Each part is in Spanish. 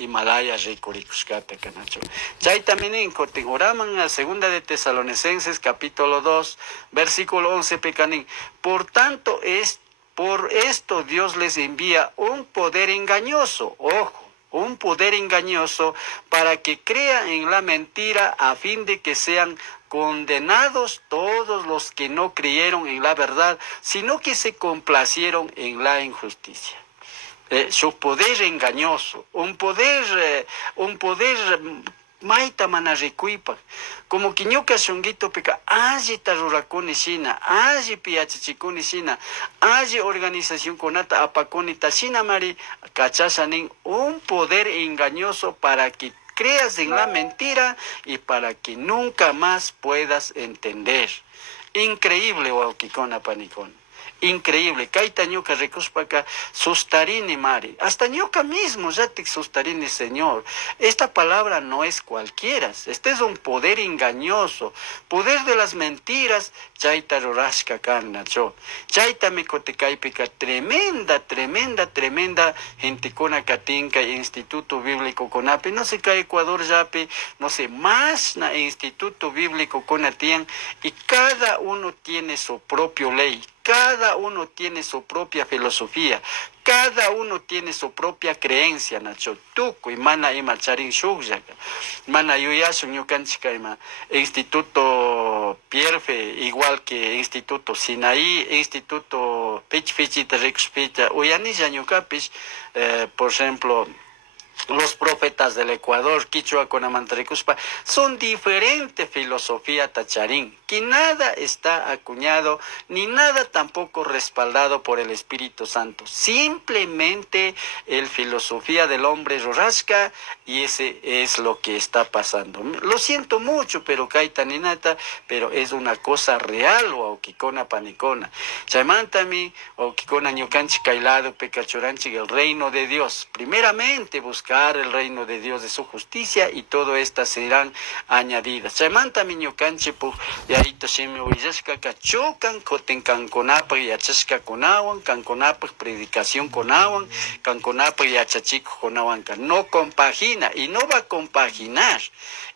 Himalaya rikurikushkata kanacho. Chay también en oraman a segunda de Tesalonicenses capítulo 2 versículo 11 pecanín. Por tanto por esto Dios les envía un poder engañoso, ojo, un poder engañoso para que crean en la mentira a fin de que sean condenados todos los que no creyeron en la verdad, sino que se complacieron en la injusticia. Su poder engañoso, un poder maita manarikuipa, como que ñuka shunguito peka, allí tarurakuni shina, allí piachichikuni shina, allí organización konata apakuni tashina mari, cachasanin, un poder engañoso para que creas en la mentira y para que nunca más puedas entender. Increíble, Wauquicona Panicón. Increíble, kaita ñuka rikuspaka sustarini mari, hasta ñuka mismo ya te sustarini Señor. Esta palabra no es cualquiera, este es un poder engañoso, poder de las mentiras, chaita rorashka karnacho, chaita mikotekaipica, tremenda gente con katinka, Instituto Bíblico Conape, no sé qué Ecuador yape, no sé, más na Instituto Bíblico Conatien, y cada uno tiene su propia ley. Cada uno tiene su propia filosofía, cada uno tiene su propia creencia, Nacho. Tuco y mana ima charin shukjaka. Mana yuyasu ñukanchika ima Instituto Pierfe, igual que Instituto Sinaí, Instituto Pichfichita Rikuspita, Uyanilla ñukapish, por ejemplo, los profetas del Ecuador, Quichua con Amantaricuspa, son diferente filosofía tacharín, que nada está acuñado, ni nada tampoco respaldado por el Espíritu Santo. Simplemente el filosofía del hombre rorasca, y ese es lo que está pasando. Lo siento mucho, pero Caitaninata, pero es una cosa real, o Aukicona Panicona. Chaimantami, Aukicona Ñucanchi Cailado, Pecachoranchi, el reino de Dios. Primeramente buscar el reino de Dios de su justicia y todo estas serán añadidas. Chaimanta miño canchipu yaito shimi uyashka kachukan kotenkan konapa yachashka konawan kankonapa predicación konawan kankonapa yachachiko konawan. No compagina y no va a compaginar.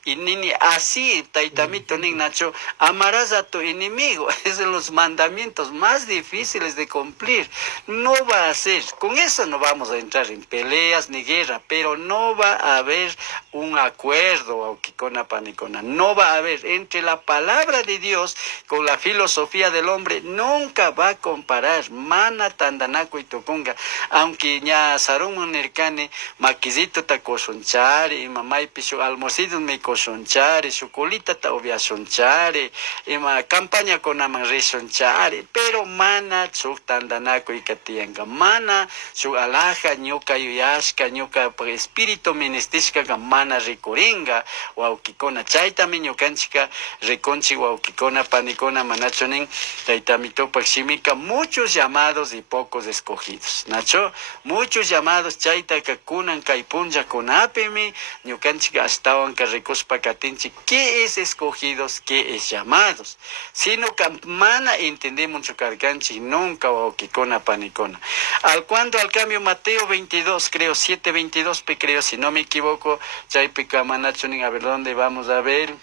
Y ni así, Taitamito ni Nacho, amarás a tu enemigo. Es de los mandamientos más difíciles de cumplir. No va a ser, con eso no vamos a entrar en peleas ni guerra, pero no va a haber un acuerdo, Aukicona Panicona. No va a haber entre la palabra de Dios con la filosofía del hombre, nunca va a comparar. Mana Tandanaco y Toconga, aunque ya Sarun Nercane, Maquisito Tacosunchari, mamá y piso almorcidos me sonchare, su colita ta obvia sonchare, ema campaña con amanre sonchare, pero mana su tandanaco y catianga, mana su alaja, ñoca yuyashka, ñoca espíritu ministishka, mana ricoringa, waukikona chaitami ñocanchica, reconchi waukikona, panicona, manachonin, taitamito paximica, muchos llamados y pocos escogidos, nacho, muchos llamados, chaita kakunan kaipunja con apemi, ñocanchica hasta carricos pacatinchi, ¿qué es escogidos? ¿Qué es llamados? Si no mana entendemos mucho carganchi, nunca o kikona panicona. Al cambio Mateo 22, creo, 7:22, creo, si no me equivoco, chaypica manachonin, a ver dónde vamos a ver,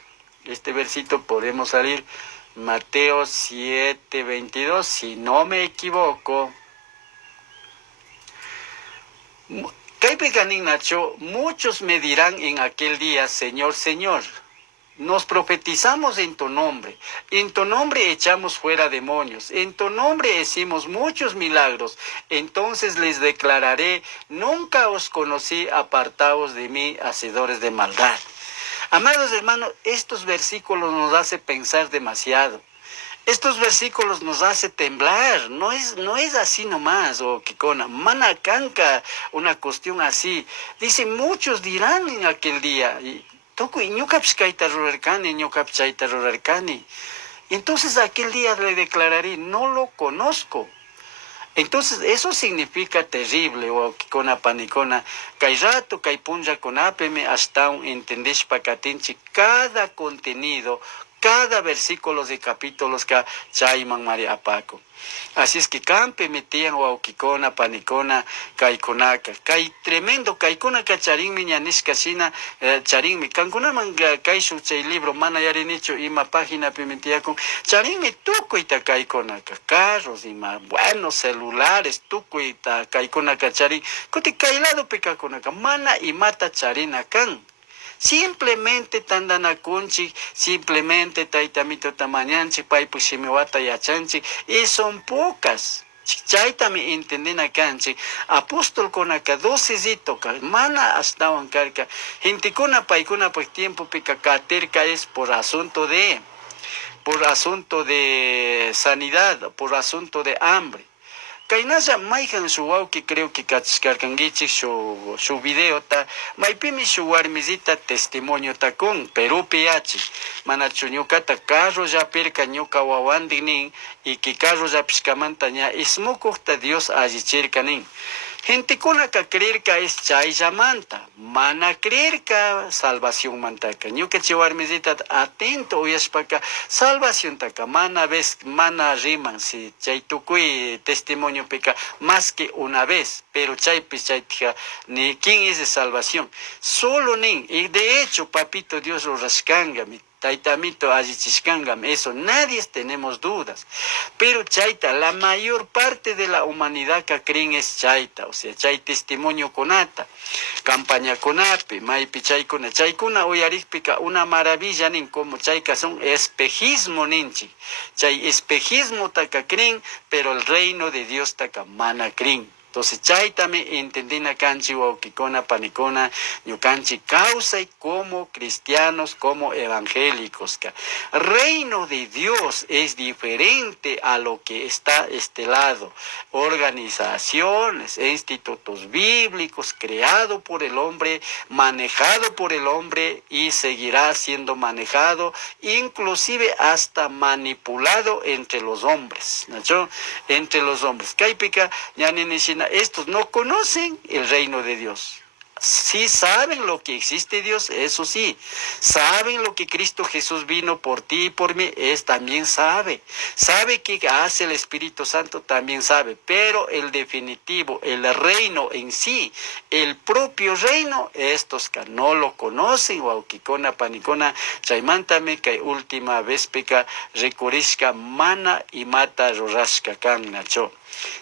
este versito podemos salir, Mateo 7:22, si no me equivoco. Nacho, muchos me dirán en aquel día, Señor, Señor, nos profetizamos en tu nombre echamos fuera demonios, en tu nombre hicimos muchos milagros, entonces les declararé, nunca os conocí, apartaos de mí, hacedores de maldad. Amados hermanos, estos versículos nos hacen pensar demasiado. Estos versículos nos hace temblar, no es así nomás, o que con manacanca, una cuestión así. Dice, muchos dirán en aquel día, entonces aquel día le declararé, no lo conozco. Entonces, eso significa terrible, o con panicona, kay punja con apeme hasta un entendés pacatinchi, cada contenido, cada versículo de capítulos que chayman Mari apaco. Así es que campe metían wauquicona, panicona, caiconaca. Cay tremendo caicona cacharinmi ñanisca sina charinmi. Cancunaman caixu chay libro mana yarinicho ima página pimentiacon. Charinmi tucuita caiconaca. Carros ima buenos celulares tucuita caiconaca charin. Cuti cailado picaconaca. Mana y mata charina can. Simplemente tandanakunchik, simplemente taitamito tamañanchik, paipushimiwata yachanchik, y son pocas. Chaytami entendena canchik, apóstol konaka docecito mana astawan karka, hintikuna paikuna pues tiempo pica caterca es por asunto de sanidad, por asunto de hambre. Kainasa maihan su que creo que kachkarkangichik su video ta maipimi su warmisita testimonio ta con Perú piachi manachu ñukata carro ya perka ñuka wawandinin y que carro ya piskamanta ña ismukukta Dios allichirka nin. Gente kunaka creerka es chayllamanta, mana creerka salvación mantaka. Ñuka chiwarmisita atento uyashpaka salvación taka, mana riman si chay tukuy testimonio peka más que una vez, pero chaypis chaytija ni quién es de salvación, solo nin, y de hecho papito Dios lo rascanga, Taitamito Ayichishkangam, eso nadie tenemos dudas. Pero Chaita, la mayor parte de la humanidad que creen es Chaita, o sea, Chay testimonio conata, campaña conape, maipi chaykuna, chaykuna uyarikpika, una maravilla nin, como chayka son espejismo ninchi. Chay espejismo taka creen, pero el reino de Dios taka mana creen. Entonces, chaytame entendina canchi wauquicona panicona, ñucanchi causa y como cristianos, como evangélicos. Reino de Dios es diferente a lo que está este lado. Organizaciones, institutos bíblicos, creado por el hombre, manejado por el hombre y seguirá siendo manejado, inclusive hasta manipulado entre los hombres. ¿No? Entre los hombres. Kaipica, ya ni estos no conocen el reino de Dios. Sí saben lo que existe Dios, eso sí. Saben lo que Cristo Jesús vino por ti y por mí, también sabe. Sabe que hace el Espíritu Santo, también sabe. Pero el definitivo, el reino en sí, el propio reino, estos que no lo conocen, wauquicona, panicona, chaimantame, que última vez peca, recurrisca, mana y mata, rorasca, can, nacho.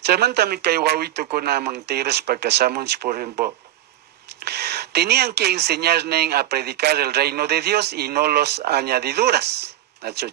Chaimantame, que wauito con amantigres, para casamos, por ejemplo. Tenían que enseñarles a predicar el reino de Dios y no los añadiduras.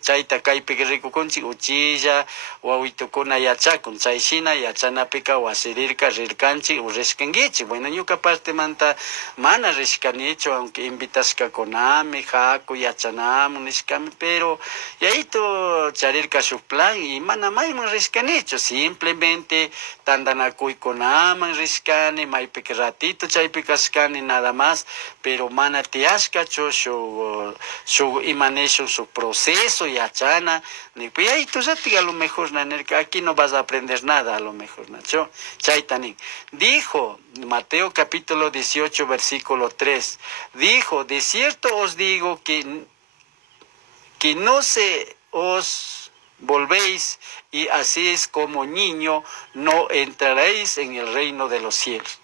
Chayta kaypi rico kunchi uchilla wawitokuna yachakun chayshina yachanapika wasirirka rirkanchi urishkangichi. Bueno, ñuka parte manta mana rishkanichu, aunque invitascakunami haku yachanamun nishkami, pero yahito charirka su plan y mana mayman rishkanichu, simplemente tandanakuykunaman rishkani maypika ratito chaypi kashkani nada más, pero mana tiashkachu su imaneshu su proceso. Eso y achana, y ahí tú sabes a lo mejor, aquí no vas a aprender nada, a lo mejor, Nacho. Chaitanin. Dijo, Mateo capítulo 18, versículo 3, dijo, de cierto os digo que no se os volvéis y así es como niño no entraréis en el reino de los cielos.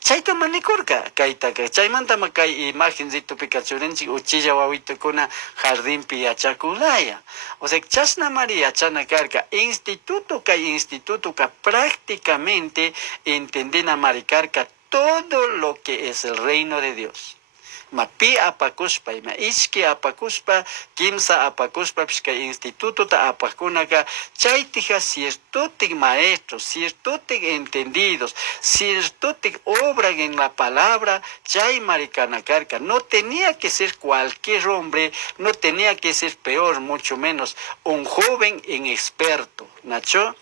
Chayta manikurka, kaitaka, chaymantama kay imagencito pikachurenchi, uchilla wawito kuna jardín piachakulaya. O sea, chasna María chana karka, instituto ka prácticamente entendena maricarka todo lo que es el reino de Dios. Mapi apakuspa, iski apakuspa, kimsa apakuspa, pishka instituto ta apakunaka, chaytija ciertotic maestros, ciertotic entendidos, ciertotic obran en la palabra, chay maricanacarca. No tenía que ser cualquier hombre, no tenía que ser peor, mucho menos un joven inexperto, ¿nacho?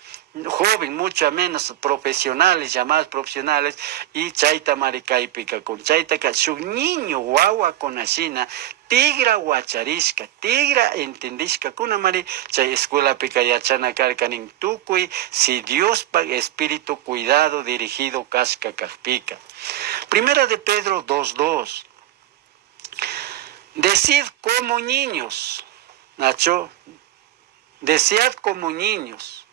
Joven, mucho menos profesionales, llamados profesionales, y chaita maricaipica con chaita su niño guagua con asina, tigra guacharisca, tigra entendisca con amari, chay escuela pica yachana carcanin tucuy, si Dios paga espíritu cuidado dirigido casca carpica. Primera de Pedro 2:2. Decid como niños. Nacho, desead como niños,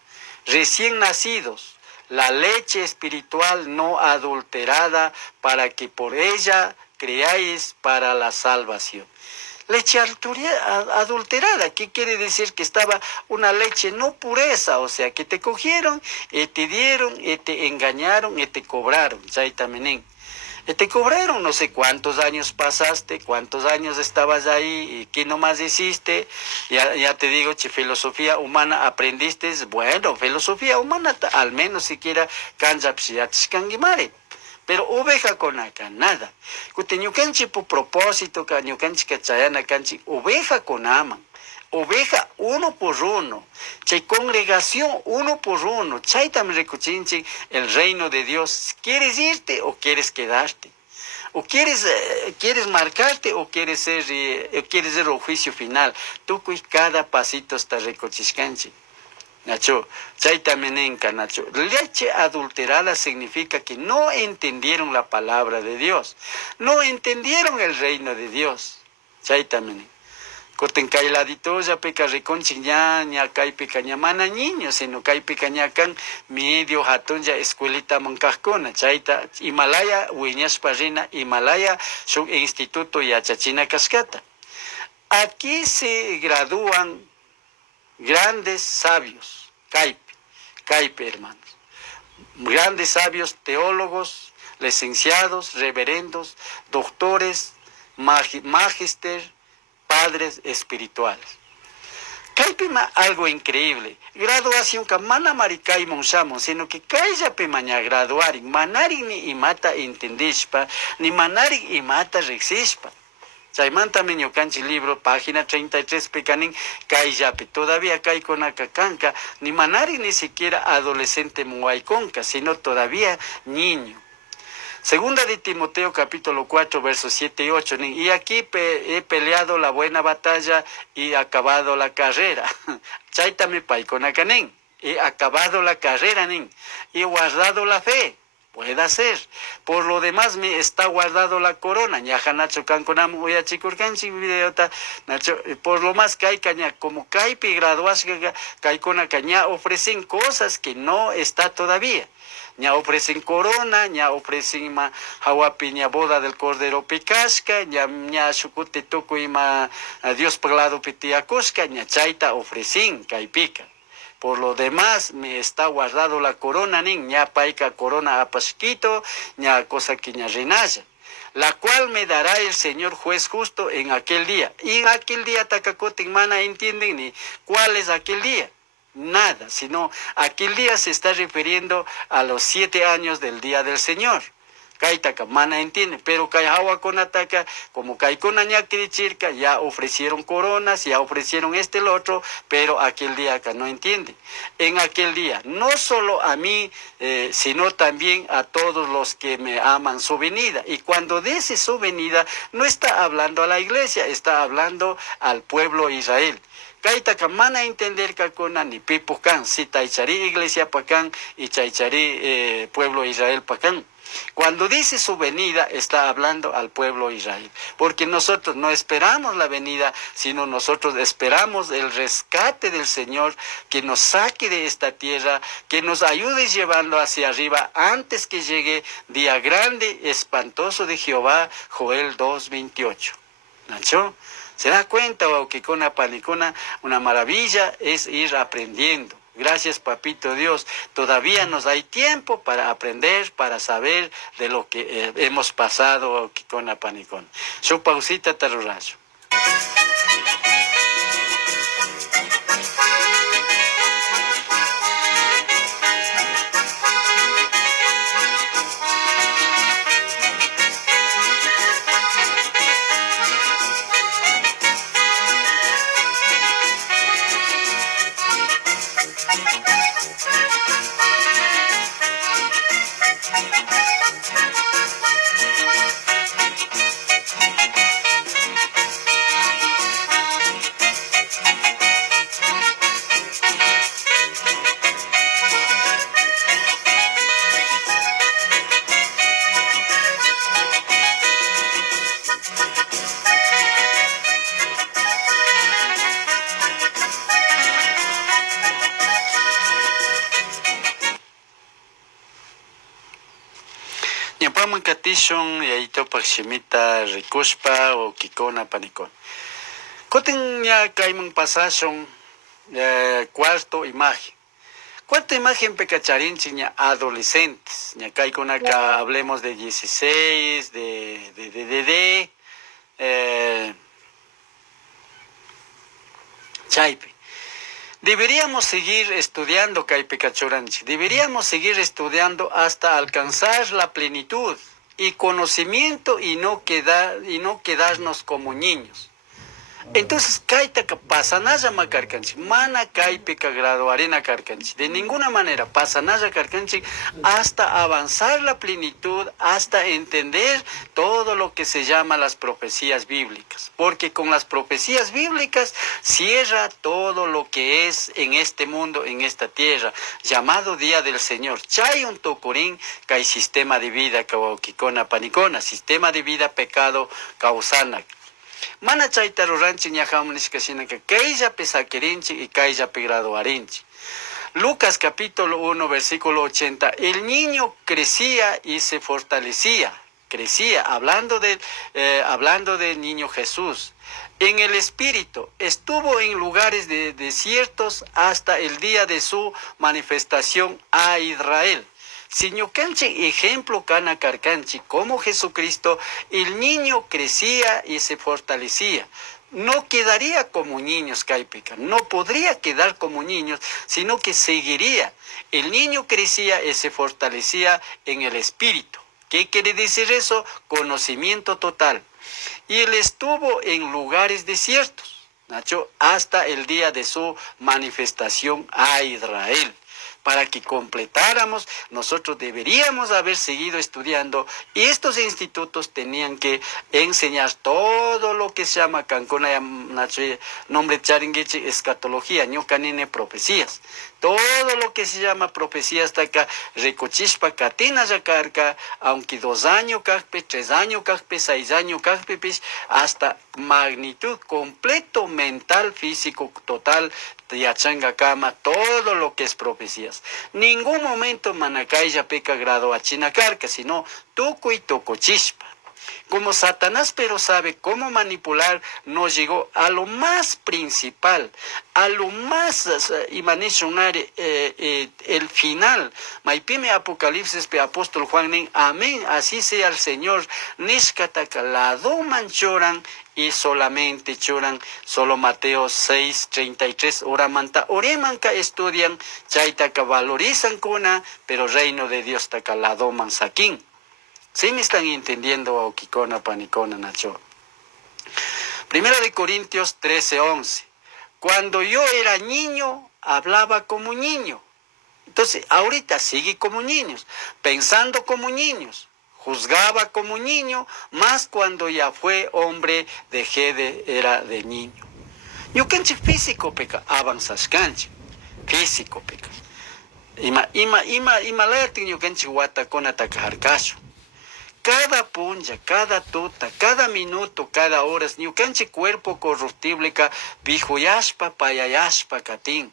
recién nacidos, la leche espiritual no adulterada, para que por ella creáis para la salvación. Leche adulterada, ¿qué quiere decir? Que estaba una leche no pureza, o sea, que te cogieron, y te dieron, y te engañaron, y te cobraron. Chaitamenén. Te cobraron, no sé cuántos años pasaste, cuántos años estabas ahí, y qué nomás hiciste. Ya te digo, che, filosofía humana aprendiste. Bueno, filosofía humana, al menos siquiera cancha psiatzkangimare. Pero oveja con acá, nada. Cuteñucanchi por propósito, cañucanchi cachayana canchi, oveja con ama. Oveja uno por uno. Chay congregación uno por uno. Chay también recuchinchi el reino de Dios. ¿Quieres irte o quieres quedarte? ¿O quieres marcarte o quieres ser el juicio final? Tú cada pasito está recochiscanchi. Nacho, Chaitamenenca, Nacho. Leche adulterada significa que no entendieron la palabra de Dios, no entendieron el reino de Dios. Chaitamenenca. Cotencailadito ya peca reconchiña, ña cai pecaña mana niños, sino cai pecaña can medio hatón ya escuelita mancascona, chaita Himalaya, Huiñas Parrina, Himalaya, su instituto Yachachina Cascata. Aquí se gradúan grandes sabios, Caipe, hermanos. Grandes sabios, teólogos, licenciados, reverendos, doctores, magister, padres espirituales. Caipima algo increíble. Graduación que mana maricay monshamo, sino que calla pemaña graduar, manari ni imata entendispa, ni manari imata rexispa. Chaimanta Meñocanchi libro, página 33, pecanín, Caiyape. Todavía Cai con Acacanca, ni manari ni siquiera adolescente muayconca, sino todavía niño. Segunda de Timoteo capítulo 4 versos 7 y 8. Y aquí he peleado la buena batalla y acabado la carrera. Chaitame paiconacanen. He acabado la carrera, nin. Y guardado la fe. Puede ser. Por lo demás me está guardado la corona. Ñaja Nacho Canconam Uyachicurcanchi videota. Nacho, por lo más caña, como caipi graduasga, caicona caña ofrecen cosas que no está todavía. Ña ofrecen corona, ña ofrecen hawapi ña boda del cordero picasca, ña shukute toco ima Dios paglado pitiacosca, ña chaita ofrecen caipica. Por lo demás me está guardado la corona, ña paica corona apasquito, ña cosa que ña renaya, la cual me dará el Señor juez justo en aquel día. Y en aquel día tacacote mana entienden ni cuál es aquel día. Nada, sino aquel día se está refiriendo a los 7 años del día del Señor. Kaitaka, mana entiende, pero Kaihawa con ataca, como Kaikona Ñakirichirka, ya ofrecieron coronas, ya ofrecieron el otro, pero aquel día acá no entiende. En aquel día, no solo a mí, sino también a todos los que me aman su venida. Y cuando dice su venida, no está hablando a la iglesia, está hablando al pueblo Israel. Kaitaka mana entender kakona ni pipo kan, si taichari iglesia pakan y taichari pueblo Israel pakan. Cuando dice su venida, está hablando al pueblo Israel. Porque nosotros no esperamos la venida, sino nosotros esperamos el rescate del Señor, que nos saque de esta tierra, que nos ayude llevando hacia arriba antes que llegue día grande, espantoso de Jehová, Joel 2:28. ¿Nacho? ¿Se da cuenta o que con la panicona una maravilla es ir aprendiendo? Gracias, papito Dios. Todavía nos hay tiempo para aprender, para saber de lo que hemos pasado con la panicona. Su pausita tarurayo. ñuqaman katishun yayitopak shimita rikuspa o kikona panikona. Kutin ña kayman pasashun cuarto imagen. Cuarta imagen pecacharinchi ña adolescentes. Ña kaykunaka hablemos de 16, chaype. Deberíamos seguir estudiando Caipecachoranchi, deberíamos seguir estudiando hasta alcanzar la plenitud y conocimiento y no quedarnos como niños. Entonces, kaita pasanaya makarkanchi, mana kaipeca graduarena karkanchi, de ninguna manera pasanaya karkanchi hasta avanzar la plenitud, hasta entender todo lo que se llama las profecías bíblicas, porque con las profecías bíblicas cierra todo lo que es en este mundo, en esta tierra, llamado Día del Señor. Chay un tocurín, hay sistema de vida kawakikona panicona, sistema de vida pecado causana. Mana chayta ruranchi ñajamunishkashinaka kayllapi sakirinchi y kayllapi graduarinchi. Lucas capítulo 1 versículo 80. El niño crecía y se fortalecía. Crecía, hablando del niño Jesús. En el espíritu estuvo en lugares desiertos hasta el día de su manifestación a Israel. Siñucanchi ejemplo cana carcanchi, como Jesucristo, el niño crecía y se fortalecía. No quedaría como niños, Caipeca, no podría quedar como niños, sino que seguiría. El niño crecía y se fortalecía en el espíritu. ¿Qué quiere decir eso? Conocimiento total. Y él estuvo en lugares desiertos, Nacho, hasta el día de su manifestación a Israel. Para que completáramos, nosotros deberíamos haber seguido estudiando y estos institutos tenían que enseñar todo lo que se llama Cancona, nombre charingueche, escatología, ñucanine, profecías. Todo lo que se llama profecías hasta acá, recochishpa catina yacarca, aunque 2 años cacpe, 3 años cacpe, 6 años cacpe, hasta magnitud completo mental, físico, total, yachanga cama, todo lo que es profecías. Ningún momento manacaya peca grado a chinacarca, sino toco y toco chispa. Como Satanás pero sabe cómo manipular, nos llegó a lo más principal, a lo más el final. Maipime Apocalipsis pe apóstol Juan nen, amén, así sea el Señor. Nishkataka la doman choran y solamente choran, solo Mateo 6:33, oramanta, oremanca estudian, chaitaka valorizan kuna, pero reino de Dios taka la doman saquín. ¿Sí me están entendiendo, Okikona, Panicona, Nacho? Primera de Corintios 13:11. Cuando yo era niño, hablaba como niño. Entonces, ahorita sigue como niños, pensando como niños, juzgaba como niño, más cuando ya fue hombre, era de niño. Yo canche físico peca, avanzas canche, físico peca. Ima lertin yo canche guata con atacar. Cada punja, cada tuta, cada minuto, cada hora, ni canche cuerpo corruptible ka vijuyashpa, payayashpa, katin.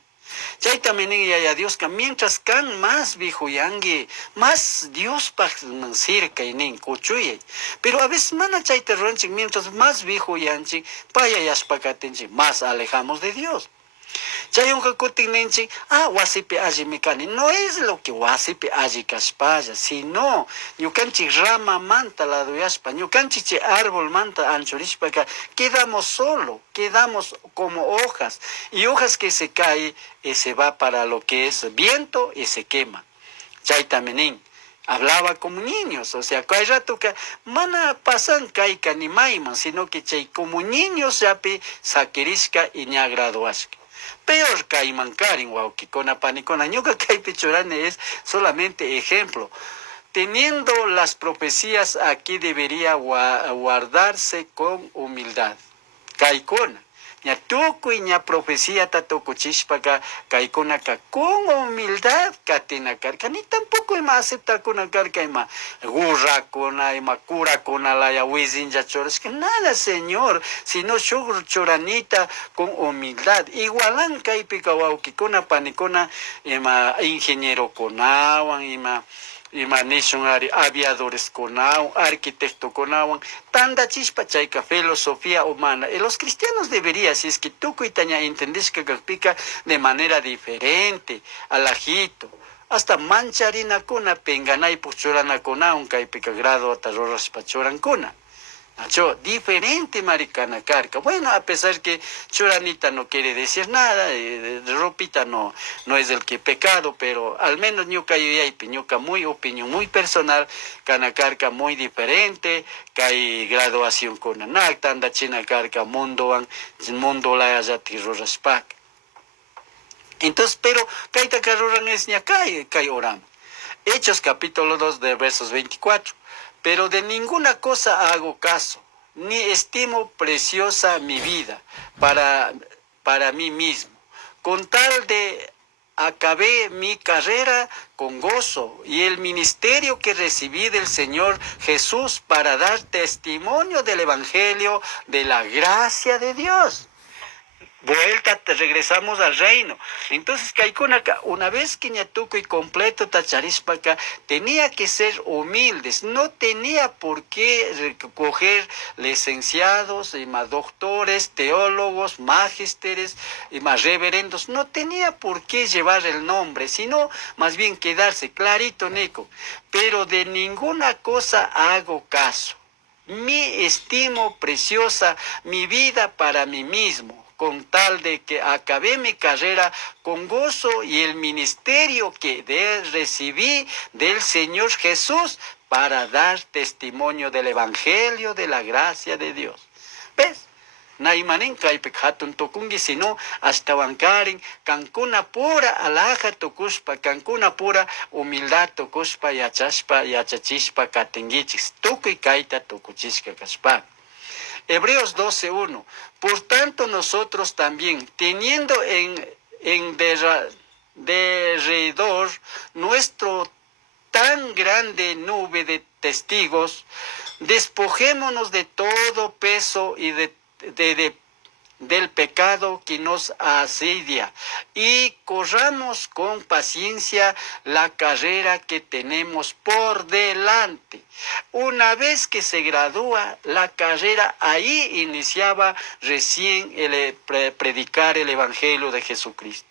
Chay también ya Dios que mientras can más vijuyangi, más Dios pa cerca y nin cuchuye. Pero a veces mana chay terronchi, mientras más vijuyanchi, payayashpa, katinchi, más alejamos de Dios. Chayunka kutinenchi, wasipi alli mikani. No es lo que wasipi alli kaspaya, sino ñukanchik rama manta laduyashpa, ñukanchik che árbol manta anchurishpa, quedamos solo, quedamos como hojas, y hojas que se caen y se va para lo que es viento y se quema. Chay también hablaba como niños, o sea, hay rato que mana pasan kaika ni maiman, sino que chay como niños yapi saquirishka y ña graduashka. Peor Caimancarin, Huauquicona, Panicona, Ñuca Caipichorane es solamente ejemplo. Teniendo las profecías aquí debería guardarse con humildad. Caicona. Ña tuco y ña profecía tatoco chispaka, caicona con humildad catena carca, ni tampoco ima aceptar con la carca ima gurra con ima cura con la ya wizinja choras, que nada señor, sino choranita con humildad. Igualan caipica wauki con panicona ima ingeniero con agua, ima Imanishun aviadores conawan, arquitecto conawan, tanda chispa chayka filosofía humana. Y los cristianos deberían, si es que tú cuitaña entendés que pica de manera diferente, alajito. Hasta mancharina kuna, penganay puchurana kuna, un pica grado atarroras pachoran kuna. Nacho, diferente maricana carca. Bueno, a pesar que Choranita no quiere decir nada, Ropita no es el que pecado, pero al menos ñuca y ñuca muy opinión muy personal, cana carca muy diferente, que hay graduación con anak, tanda china carca mundo la haya tiroraspac. Entonces, pero kaita carroran es ña kai oram. Hechos capítulo 2 de versos 24. Pero de ninguna cosa hago caso, ni estimo preciosa mi vida para mí mismo, con tal de acabé mi carrera con gozo y el ministerio que recibí del Señor Jesús para dar testimonio del Evangelio de la gracia de Dios. Vuelta, regresamos al reino. Entonces, una vez que Ñatuco y completo Tacharispaca tenía que ser humildes, no tenía por qué recoger licenciados y más doctores, teólogos, magísteres y más reverendos, no tenía por qué llevar el nombre, sino más bien quedarse clarito, Nico. Pero de ninguna cosa hago caso. Mi estimo preciosa mi vida para mí mismo, con tal de que acabé mi carrera con gozo y el ministerio que recibí del Señor Jesús para dar testimonio del Evangelio de la gracia de Dios. ¿Ves? Naimanin kaipek hatun tokungi sino hasta wankarin kankuna pura alaja tokuspa kankuna pura humildad tokuspa yachachispa katengichis tukuy kaita tokuchishka kaspa. Hebreos 12:1. Por tanto nosotros también, teniendo en derredor nuestro tan grande nube de testigos, despojémonos de todo peso y del pecado que nos asedia y corramos con paciencia la carrera que tenemos por delante. Una vez que se gradúa la carrera, ahí iniciaba recién predicar el Evangelio de Jesucristo.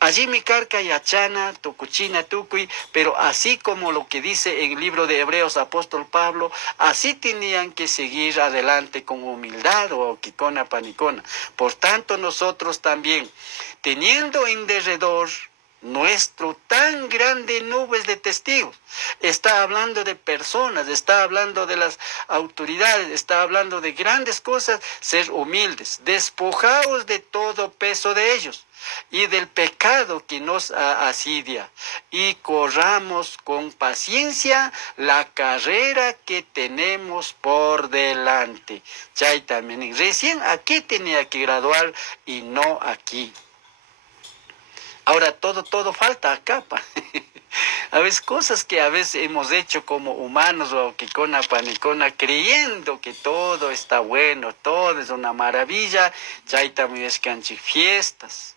Allí mi carca y achana, tucuchina, tucuy, pero así como lo que dice en el libro de Hebreos apóstol Pablo, así tenían que seguir adelante con humildad o quicona panicona. Por tanto nosotros también, teniendo en derredor nuestro tan grande nubes de testigos, está hablando de personas, está hablando de las autoridades, está hablando de grandes cosas, ser humildes, despojaos de todo peso de ellos y del pecado que nos asidia, y corramos con paciencia la carrera que tenemos por delante. Chay también, recién aquí tenía que graduar y no aquí. Ahora todo falta acá, pa. A veces cosas que a veces hemos hecho como humanos o quicona panicona, creyendo que todo está bueno, todo es una maravilla, chay también es canchi fiestas,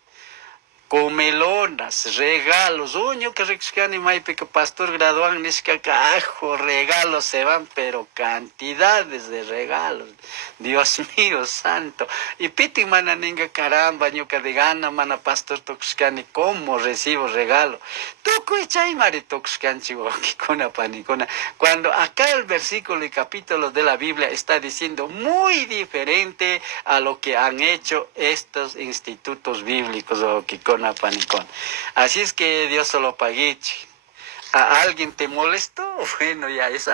comelonas, regalos. Uño que rexcani maipe que pastor graduan niscacajo, regalos se van, pero cantidades de regalos. Dios mío santo. Y piti mana ninga caramba, ñuca de gana, mana pastor toxcani, ¿cómo recibo regalo? Toco echay mari toxcanchi con panicona. Cuando acá el versículo y capítulo de la Biblia está diciendo muy diferente a lo que han hecho estos institutos bíblicos o con panicón. Así es que Dios solo pague. ¿A alguien te molestó? Bueno, ya es